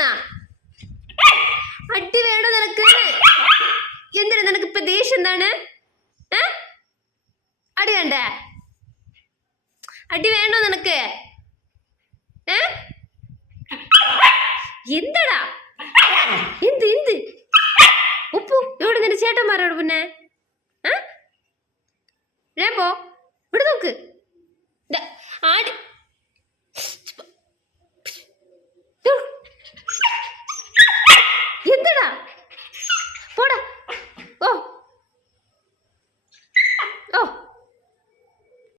വേണോ? അടി വേണോ നിനക്ക്? എന്തിനാ നിനക്ക് ഇപ്പൊ ദേഷ്യം? എന്താണ്? അടി വേണ്ടേ? അടി വേണോ നിനക്ക്? എന്താടാ? എന്ത് എന്ത് ഉപ്പു ഇവിടെ നിന്റെ ചേട്ടന്മാരോട് പിന്നെ ഞാൻ പോ ഇവിടെ നോക്ക്. ആടി